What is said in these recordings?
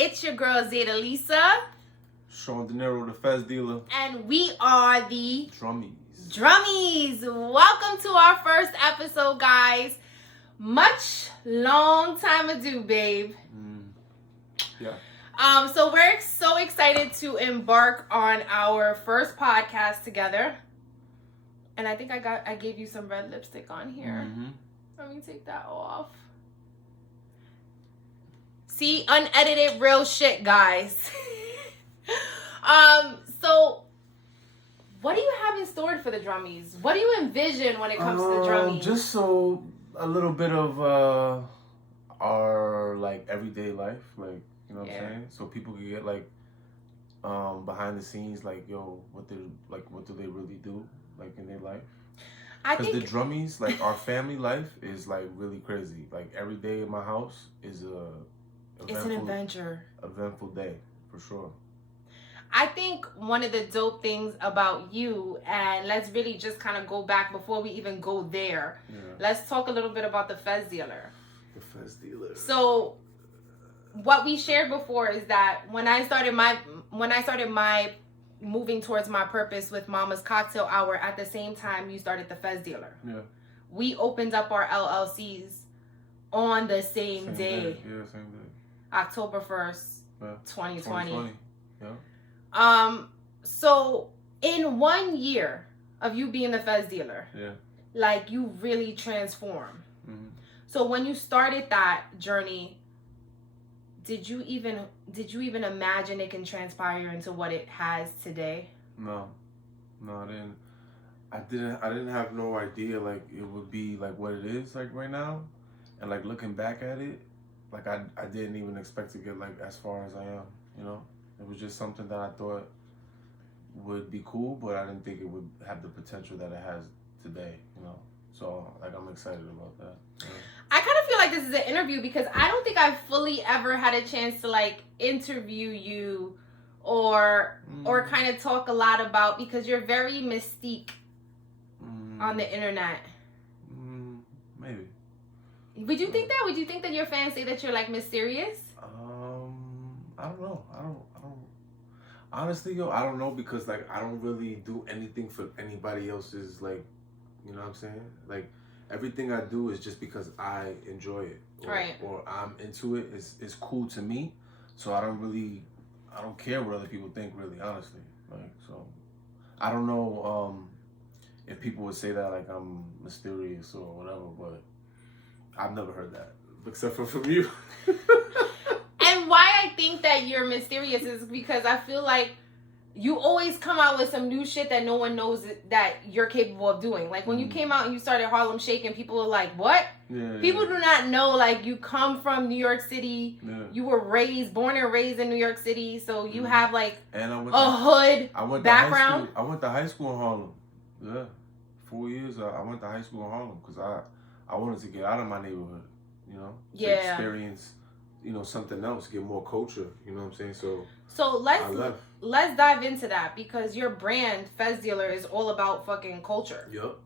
It's your girl Zeta Lisa. Sean De Niro, the Fez dealer. And we are the Drummies. Welcome to our first episode, guys. Much long time ado, babe. Yeah. So we're so excited to embark on our first podcast together. And I think I gave you some red lipstick on here. Mm-hmm. Let me take that off. See, unedited real shit, guys. So what do you have in store for the Drummies? What do you envision when it comes to the Drummies? Just so a little bit of our like everyday life, like, you know what I'm saying? So people can get like behind the scenes, like, yo, what do they really do like in their life? Because the Drummies, like, our family life is like really crazy. Like every day in my house is it's an adventure. Eventful day, for sure. I think one of the dope things about you, and let's really just kind of go back before we even go there. Yeah. Let's talk a little bit about the Fez dealer. The Fez dealer. So what we shared before is that when I started my moving towards my purpose with Mama's Cocktail Hour, at the same time you started the Fez dealer. Yeah. We opened up our LLCs on the same day. Yeah, same day. October 1st, yeah. 2020. Yeah. So in 1 year of you being the Fez dealer, yeah, like, you really transformed. Mm-hmm. So when you started that journey, did you even imagine it can transpire into what it has today? No, I didn't have no idea like it would be like what it is like right now, and like looking back at it, like I didn't even expect to get like as far as I am, you know. It was just something that I thought would be cool, but I didn't think it would have the potential that it has today, you know. So, like, I'm excited about that. Yeah. I kind of feel like this is an interview because I don't think I've fully ever had a chance to, like, interview you or kind of talk a lot about, because you're very mystique on the internet. Maybe. Would you think that? Would you think that your fans say that you're, like, mysterious? I don't know. I don't. Honestly, yo, I don't know, because like I don't really do anything for anybody else's, like, you know what I'm saying? Like, everything I do is just because I enjoy it, or I'm into it. It's cool to me, so I don't care what other people think, really, honestly. Like, so I don't know if people would say that like I'm mysterious or whatever, but I've never heard that except for from you. And why I think that you're mysterious is because I feel like you always come out with some new shit that no one knows that you're capable of doing. Like when you came out and you started Harlem Shake, and people were like, what? Yeah, people do not know, like, you come from New York City. Yeah. You were born and raised in New York City. So you have like and hood background. I went to high school in Harlem. Yeah. 4 years I went to high school in Harlem because I wanted to get out of my neighborhood, you know? To experience, you know, something else, get more culture, you know what I'm saying? So let's dive into that, because your brand Fez Dealer is all about fucking culture. Yep.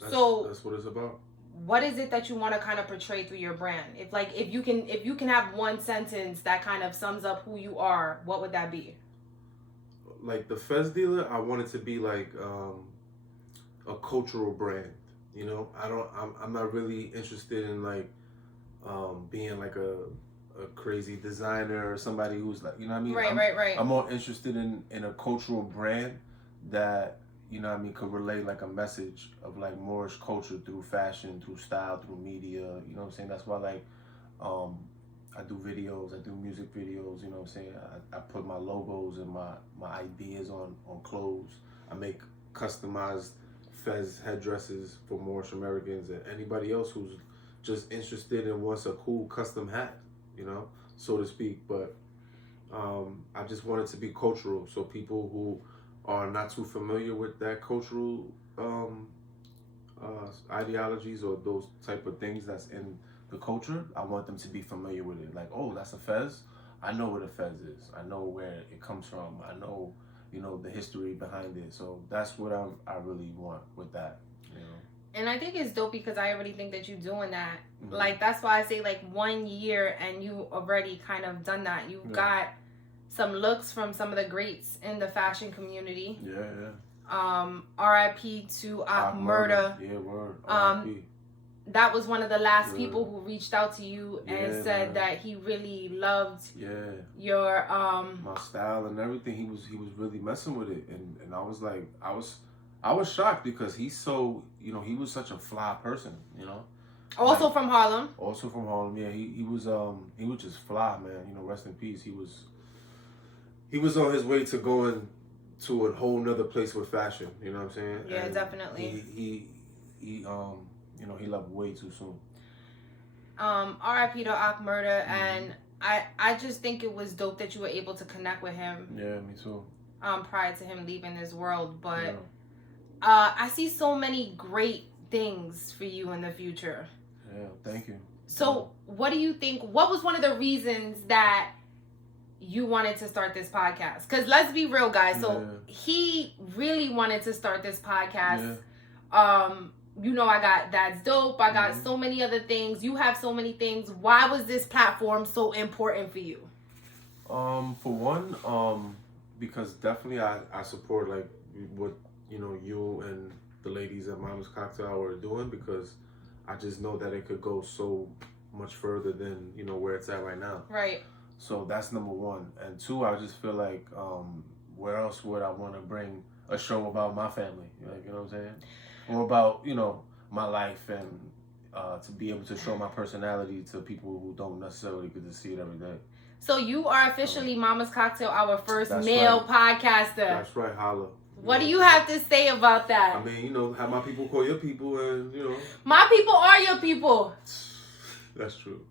That's what it's about. What is it that you want to kind of portray through your brand? If you can have one sentence that kind of sums up who you are, what would that be? Like the Fez Dealer, I want it to be like a cultural brand. You know, I'm not really interested in like being like a crazy designer or somebody who's like, you know what I mean? Right. I'm more interested in a cultural brand that, you know what I mean, could relay like a message of like Moorish culture through fashion, through style, through media, you know what I'm saying? That's why like I do videos, I do music videos, you know what I'm saying? I put my logos and my ideas on clothes. I make customized Fez headdresses for Moorish Americans and anybody else who's just interested and wants a cool custom hat, you know, so to speak. But I just want it to be cultural, so people who are not too familiar with that cultural ideologies or those type of things that's in the culture, I want them to be familiar with it. Like, oh, that's a Fez? I know what a Fez is. I know where it comes from. I know, you know, the history behind it. So that's what I really want with that, you know. And I think it's dope because I already think that you're doing that. Mm-hmm. Like, that's why I say, like, 1 year and you already kind of done that. You got some looks from some of the greats in the fashion community. R.I.P. to Murder. Yeah, word. R.I.P. That was one of the last people who reached out to you and said that he really loved your my style and everything. He was really messing with it, and I was like, I was shocked because he's so, you know, he was such a fly person, you know. Also like, from Harlem. Also from Harlem, yeah. He was just fly, man. You know, rest in peace. He was on his way to going to a whole nother place with fashion. You know what I'm saying? Yeah, and definitely. He you know, he left way too soon. R.I.P. to Murder, and I just think it was dope that you were able to connect with him. Yeah, me too. Prior to him leaving this world, but I see so many great things for you in the future. Yeah, thank you. So, what do you think? What was one of the reasons that you wanted to start this podcast? Because let's be real, guys. So he really wanted to start this podcast. You know, I got That's Dope. I got so many other things. You have so many things. Why was this platform so important for you? For one, because definitely I support like what, you know, you and the ladies at Mama's Cocktail Hour are doing, because I just know that it could go so much further than, you know, where it's at right now. Right. So that's number one. And two, I just feel like where else would I want to bring a show about my family? Like, you know what I'm saying? Or about, you know, my life, and to be able to show my personality to people who don't necessarily get to see it every day. So you are officially Mama's Cocktail, our first male podcaster. That's right, holla. What do you have to say about that? I mean, you know, have my people call your people, and, you know. My people are your people. That's true.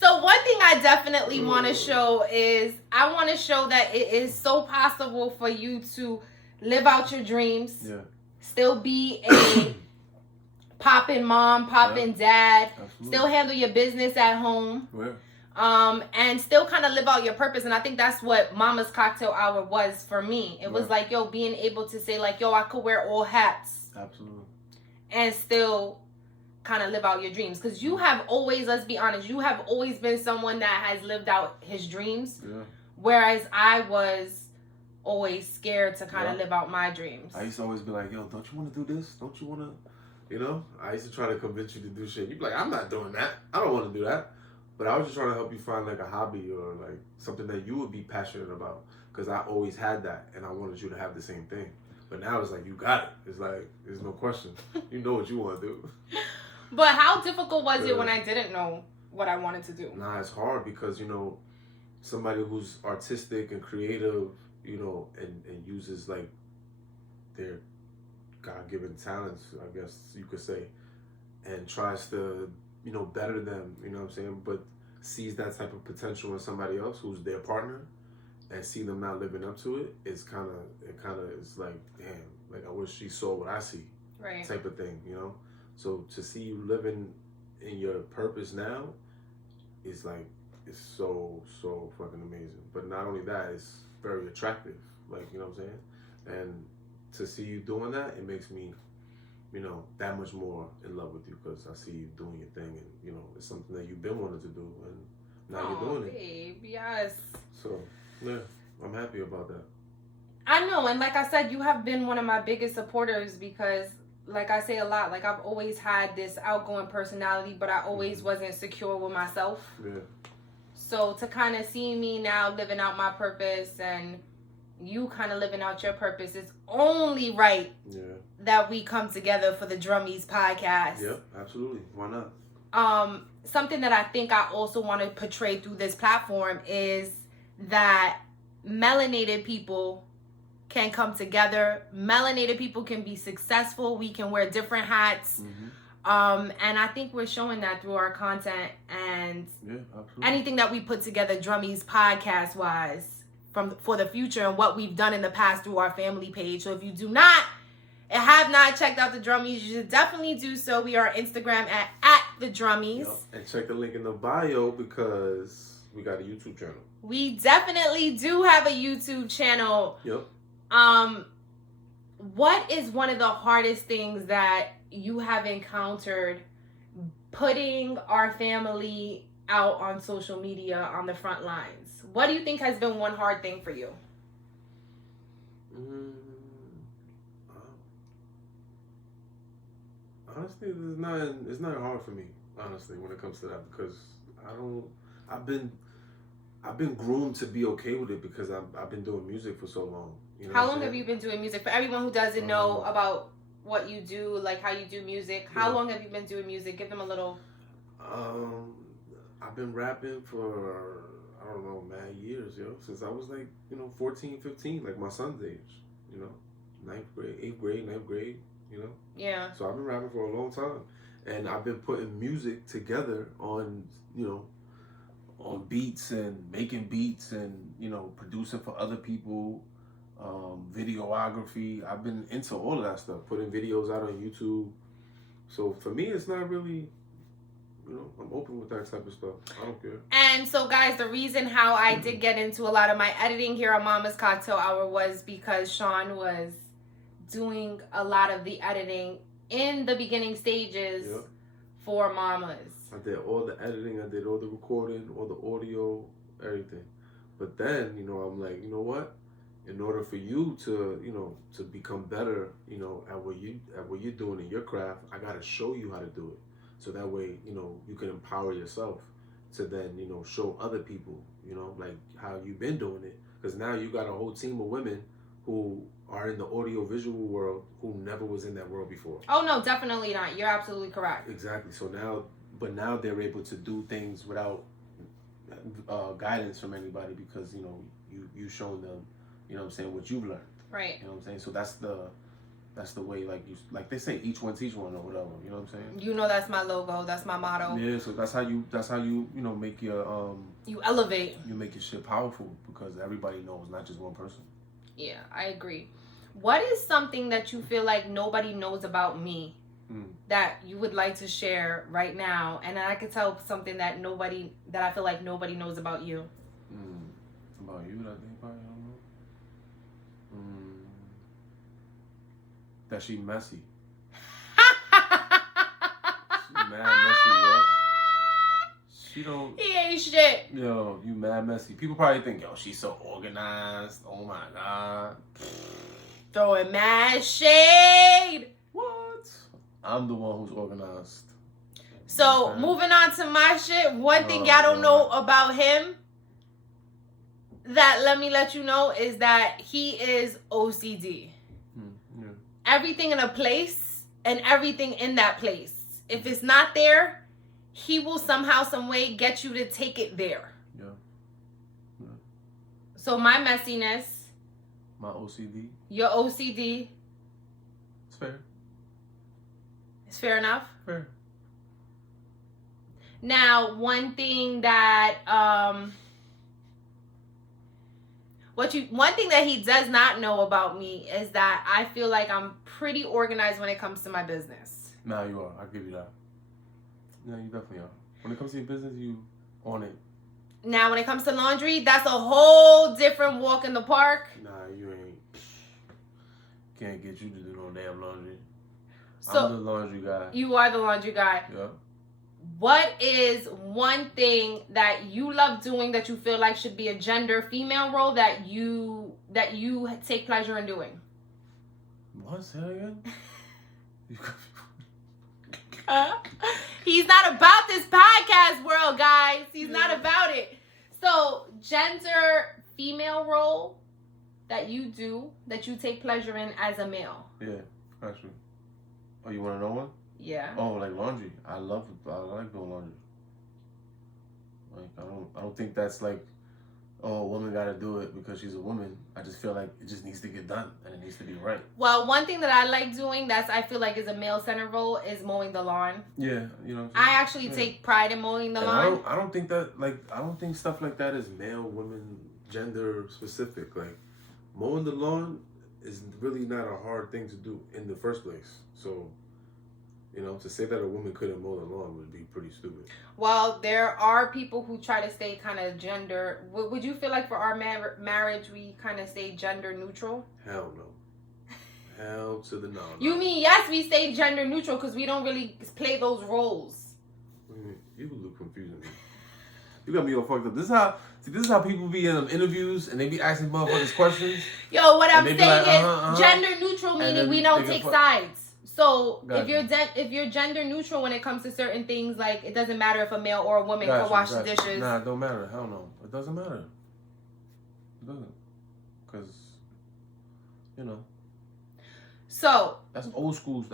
So one thing I definitely want to show is, I want to show that it is so possible for you to live out your dreams. Yeah. Still be a poppin' mom, poppin' dad. Absolutely. Still handle your business at home. Yeah. And still kind of live out your purpose. And I think that's what Mama's Cocktail Hour was for me. It was like, yo, being able to say like, yo, I could wear all hats. Absolutely. And still kind of live out your dreams. Because you have always, let's be honest, you have always been someone that has lived out his dreams. Yeah. Whereas I was always scared to kind of live out my dreams. I used to always be like, yo, don't you want to do this? Don't you want to, you know? I used to try to convince you to do shit. You'd be like, I'm not doing that. I don't want to do that. But I was just trying to help you find like a hobby or like something that you would be passionate about. Because I always had that, and I wanted you to have the same thing. But now it's like, you got it. It's like, there's no question. You know what you want to do. But how difficult was it when I didn't know what I wanted to do? Nah, it's hard because, you know, somebody who's artistic and creative, you know, and uses like their God-given talents, I guess you could say, and tries to, you know, better them, you know what I'm saying, but sees that type of potential in somebody else who's their partner, and see them not living up to it, it kind of is like, damn, like I wish she saw what I see, right? Type of thing, you know. So to see you living in your purpose now is like, it's so fucking amazing. But not only that, it's very attractive, like, you know what I'm saying. And to see you doing that, it makes me, you know, that much more in love with you, because I see you doing your thing, and, you know, it's something that you've been wanting to do, and now you're doing it. Babe, yes. So yeah, I'm happy about that. I know, and like I said, you have been one of my biggest supporters, because like I say a lot, like I've always had this outgoing personality, but I always wasn't secure with myself. Yeah. So to kind of see me now living out my purpose, and you kind of living out your purpose, is only right that we come together for the Drummies podcast. Yep, absolutely. Why not? Something that I think I also want to portray through this platform is that melanated people can come together. Melanated people can be successful. We can wear different hats. And I think we're showing that through our content, and anything that we put together Drummies podcast wise for the future, and what we've done in the past through our family page. So if you do not and have not checked out the Drummies, you should definitely do so. We are on Instagram at the Drummies. Yep. And check the link in the bio, because we got a YouTube channel. We definitely do have a YouTube channel. Yep. what is one of the hardest things that you have encountered putting our family out on social media on the front lines? What do you think has been one hard thing for you? Honestly, it's not hard for me, honestly, when it comes to that, because I've been groomed to be okay with it because I've been doing music for so long. You know how long have you been doing music? For everyone who doesn't know about what you do, like how you do music, how long have you been doing music? Give them a little. I've been rapping for, I don't know, man, years, since I was like, 14, 15, like my son's age, 9th grade, 8th grade, 9th grade, Yeah. So I've been rapping for a long time, and I've been putting music together on, on beats and making beats and, producing for other people, videography. I've been into all of that stuff. putting videos out on YouTube. So for me, it's not really, I'm open with that type of stuff. I don't care. And so, guys, the reason how I did get into a lot of my editing here on Mama's Cocktail Hour was because Sean was doing a lot of the editing in the beginning stages for Mama's. I did all the editing, I did all the recording, all the audio, everything. But then, I'm like, you know what? In order for you to, to become better, at what you're doing in your craft, I gotta show you how to do it. So that way, you can empower yourself to then, show other people, like how you've been doing it. Because now you got a whole team of women who are in the audio visual world who never was in that world before. Oh, no, definitely not. You're absolutely correct. Exactly. So now they're able to do things without guidance from anybody because, you shown them, what you've learned. Right. You know what I'm saying? So that's the way, like they say, each one teach one or whatever. You know what I'm saying? That's my logo. That's my motto. Yeah. So that's how you make your you elevate. You make your shit powerful because everybody knows, not just one person. Yeah, I agree. What is something that you feel like nobody knows about me that you would like to share right now? And I could tell something that I feel like nobody knows about you. About you, that they probably don't know. That she messy. She mad messy, yo. She don't. He ain't shit. Yo, you mad messy. People probably think, yo, she's so organized. Oh my God. Throwing mad shade. What? I'm the one who's organized. So, moving on to my shit. One thing y'all don't know about him that let me let you know is that he is OCD. Yeah. Everything in a place and everything in that place. If it's not there, he will somehow, some way get you to take it there. Yeah. So my messiness. My OCD. Your OCD. It's fair. It's fair enough? Fair. Now, one thing that one thing that he does not know about me is that I feel like I'm pretty organized when it comes to my business. Nah, you are. I'll give you that. Yeah, you definitely are. When it comes to your business, you on it. Now, when it comes to laundry, that's a whole different walk in the park. Nah, you ain't. Can't get you to do no damn laundry. So, I'm the laundry guy. You are the laundry guy. Yeah. What is one thing that you love doing that you feel like should be a gender female role that you take pleasure in doing? What? Say that again? He's not about this podcast world, guys. He's not about it. So, gender female role that you do, that you take pleasure in as a male. Yeah, actually. Oh, you want to know one? Yeah. Oh, like laundry. I like doing laundry. Like, I don't think that's like, oh, a woman got to do it because she's a woman. I just feel like it just needs to get done and it needs to be right. Well, one thing that I like doing I feel like is a male-centered role is mowing the lawn. Yeah, you know. I actually take pride in mowing the lawn. I don't think that, like, I don't think stuff like that is male, women, gender specific. Like, mowing the lawn is really not a hard thing to do in the first place. So, to say that a woman couldn't mow the lawn would be pretty stupid. Well, there are people who try to stay kind of gender. Would you feel like for our marriage we kind of stay gender neutral? Hell no. Hell to the no. You mean, yes, we stay gender neutral because we don't really play those roles. You look confusing me. You got me all fucked up. This is how people be in interviews and they be asking motherfuckers questions. Yo, what I'm saying like, is gender neutral, meaning we don't take sides. So Gotcha. if you're gender neutral when it comes to certain things, like it doesn't matter if a male or a woman can wash the dishes. Nah, it don't matter. Hell no. It doesn't matter. It doesn't. Because, you know. So. That's old school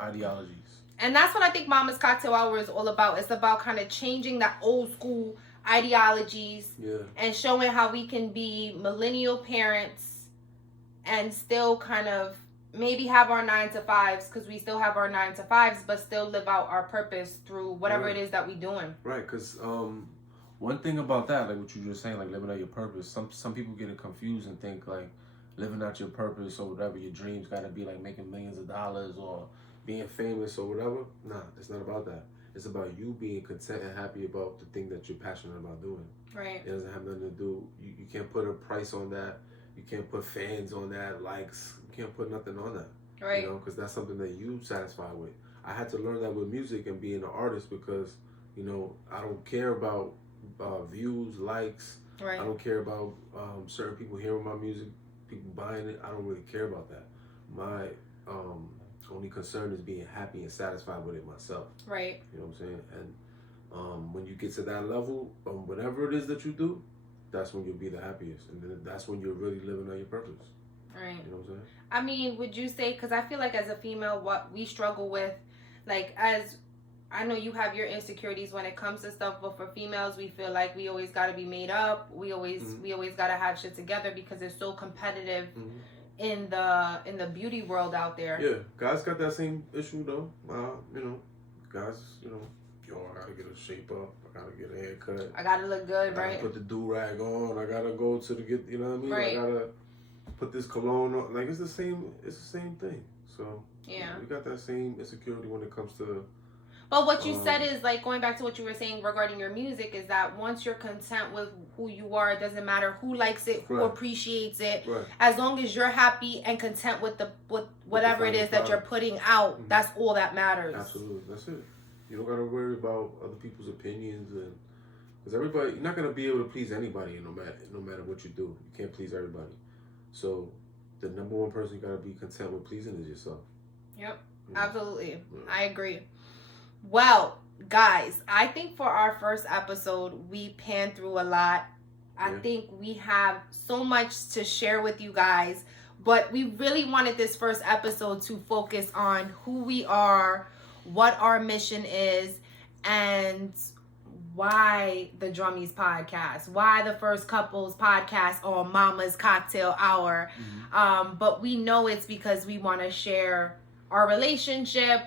ideologies. And that's what I think Mama's Cocktail Hour is all about. It's about kind of changing that old school ideologies and showing how we can be millennial parents and still kind of maybe have our 9-to-5s, because we still have our 9-to-5s, but still live out our purpose through whatever it is that we're doing. Right, because one thing about that, like what you were just saying, like living out your purpose, some people get it confused and think like living out your purpose or whatever, your dreams got to be like making millions of dollars or being famous or whatever. Nah, it's not about that. It's about you being content and happy about the thing that you're passionate about doing. Right. It doesn't have nothing to do, you can't put a price on that. You can't put fans on that, likes. You can't put nothing on that. Right. You know, because that's something that you satisfy with. I had to learn that with music and being an artist because, you know, I don't care about views, likes. Right. I don't care about certain people hearing my music, people buying it. I don't really care about that. My only concern is being happy and satisfied with it myself. Right. You know what I'm saying? And when you get to that level, whatever it is that you do, that's when you'll be the happiest. And then that's when you're really living on your purpose. Right. You know what I'm saying? I mean, would you say, because I feel like as a female, what we struggle with, like as, I know you have your insecurities when it comes to stuff, but for females, we feel like we always got to be made up. We always got to have shit together because it's so competitive in the beauty world out there. Yeah, guys got that same issue though. You know, guys, you know, yo, I gotta get a shape up. I gotta get a haircut. I gotta look good, right? I gotta put the do-rag on. I gotta go to you know what I mean? Right. I gotta put this cologne on. Like, it's the same thing. So, yeah. We got that same insecurity when it comes to... But what you said is, like, going back to what you were saying regarding your music, is that once you're content with who you are, it doesn't matter who likes it, who appreciates it. Right. As long as you're happy and content with whatever it is that you're putting out, that's all that matters. Absolutely. That's it. You don't got to worry about other people's opinions, and because everybody, you're not going to be able to please anybody no matter what you do. You can't please everybody. So the number one person you got to be content with pleasing is yourself. Yep. Absolutely. Yeah. I agree. Well, guys, I think for our first episode, we panned through a lot. I think we have so much to share with you guys, but we really wanted this first episode to focus on who we are, what our mission is, and why the Drummies podcast, why the First Couples podcast on Mama's Cocktail Hour. But we know it's because we want to share our relationship,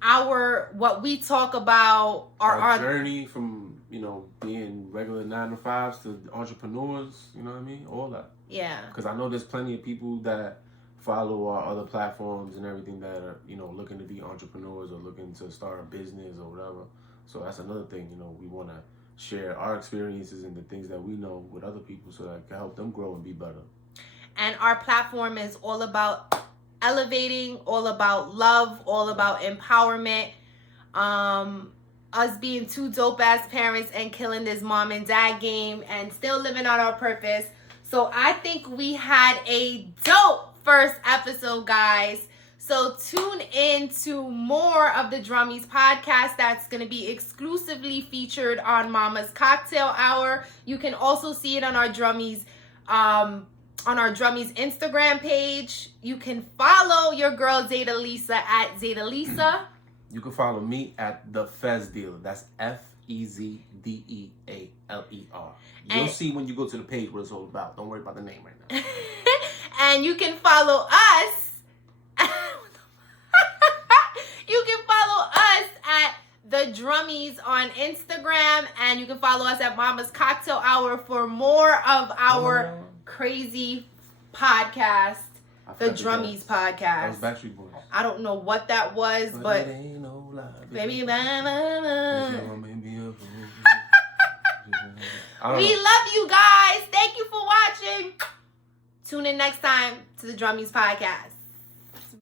what we talk about, our journey from, you know, being regular 9-to-5s to entrepreneurs, you know what I mean? All that. Yeah. Because I know there's plenty of people that follow our other platforms and everything that are, you know, looking to be entrepreneurs or looking to start a business or whatever. So that's another thing, you know, we want to share our experiences and the things that we know with other people so that it can help them grow and be better. And our platform is all about elevating, all about love, all about empowerment. Us being two dope ass parents and killing this mom and dad game and still living out our purpose. So I think we had a dope first episode, guys. So tune in to more of the Drummies podcast that's going to be exclusively featured on Mama's Cocktail Hour. You can also see it on our Drummies Instagram page. You can follow your girl Zeta Lisa at Zeta Lisa. You can follow me at The Fez Dealer. That's FEZDEALER. You'll see when you go to the page what it's all about. Don't worry about the name right now. And you can follow us. You can follow us at The Drummies on Instagram. And you can follow us at Mama's Cocktail Hour for more of our crazy podcast. The Drummies podcast. That was Backstreet Boys. I don't know what that was, but it ain't no lie, baby, we love you guys. Thank you for watching. Tune in next time to the Drummies podcast.